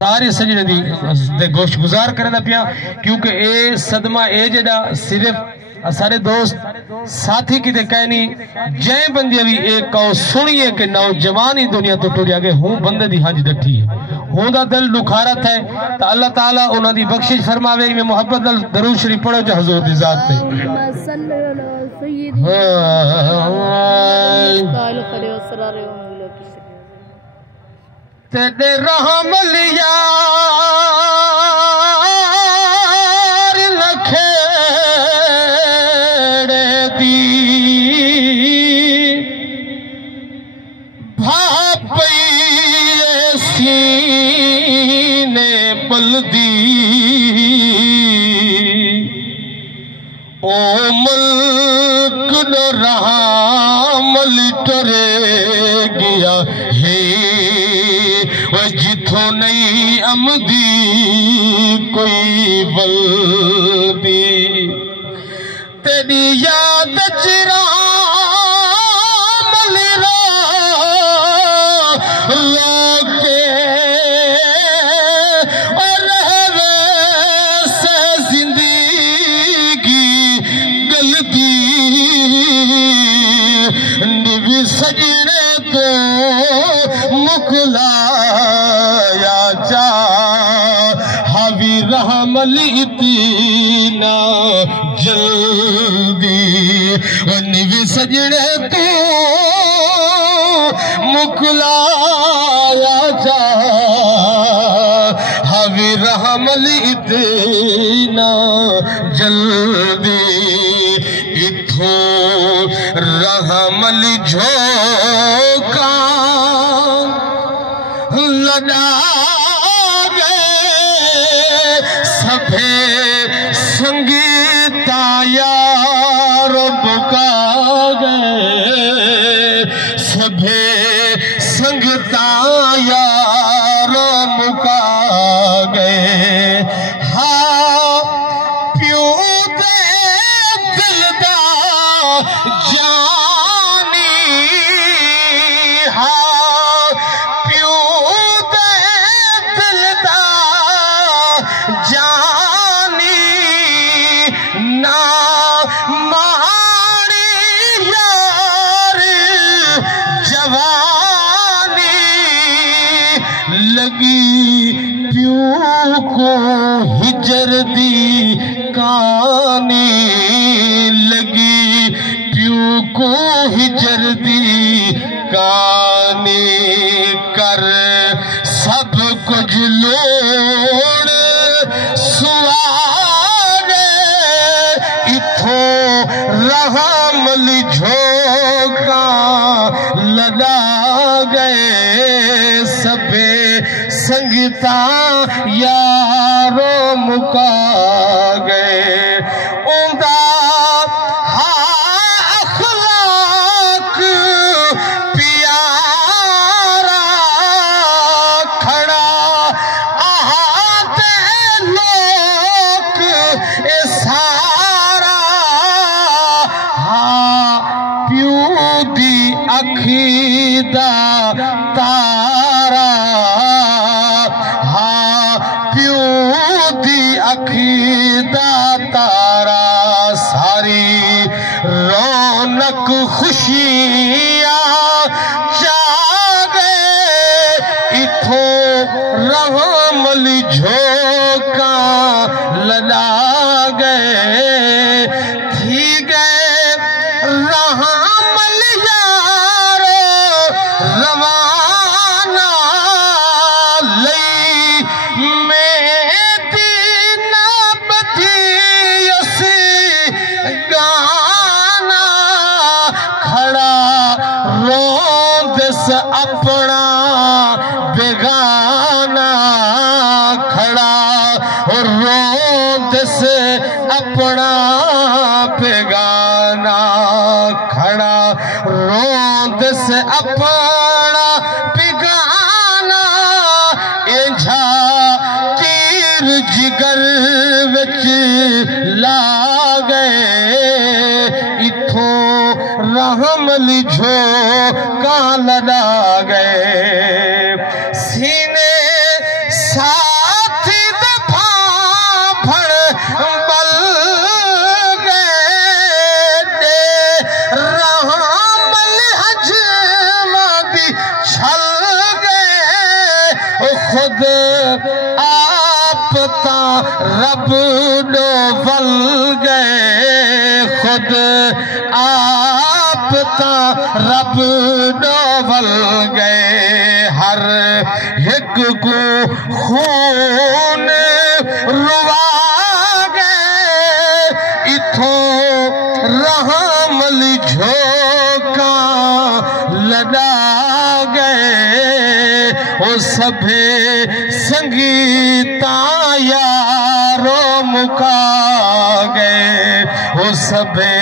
सारे सजड़े दी गोश गुजार करना पिया क्योंकि ए सदमा ए जेड़ा सिर्फ सारे दोस्त साथी किते कहनी जय बंदे भी एक कहो सुनिए कि नौजवान ही दुनिया तो टुर गए हूं बंदे दी हंज डठी है हूं दा दिल दुखारत है तो अल्लाह ताला उन्हां दी बख्शिश फरमावे में मोहब्बत नाल दरूद शरीफ पढ़ो जो हुजूर दी जात पे तेरे रहम लिया ओ मुल्क न रहा मल टरे गया है वह जिथों नहीं अमदी कोई बल्दी तेरी याद चिरा सजने तो मुकलाया जा हवी रहमल इतना जल्दी निवी सजने तो मुकलाया जा हवी रहमल इतना जल्दी इथो रहमल झोंका लगा गए सभे संगीता यार बुका गए सभे संगीता यार मुका गए हाँ प्यू दे दिलदा जानी हाँ प्यू दे दिलदा जानी ना मारी यार जवानी लगी प्यू को हिजर दी कहानी लगी प्यू को हिजर दी कहानी कर सब कुछ लोड़ सुआरे इथो रहमल झोंका लगा गए सबे संगीता यारों मुका गए उनका अखलाक प्यारा खड़ा आते लोग ए सारा हाँ प्यू दी अखीदा तारा हाँ प्यू दी अखीदा तारा सारी रौनक खुशियां जागे इथो रहमल झोंका लगा गए थी गए रहमल यारो रवाना लई में दीना बधी असी गाना खड़ा रोंदस अपना बेगाना खड़ा और रोंदस अपना बेगाना खड़ा रोंदस अपना बेगाना इंझा तीर जिगर विच ला गए इथो रहमल झोंका लगा गए सीने साथी दे फाफड़ बल गए रामल हजमा भी छल गए खुद आप ता रब नो बल गए खुद आप ता रब नो बल गए हर एक को खून रुवा गए इथों रहमल झोंका लड़ा गए ओ सभे संगीता यारो मुका गए ओ सभे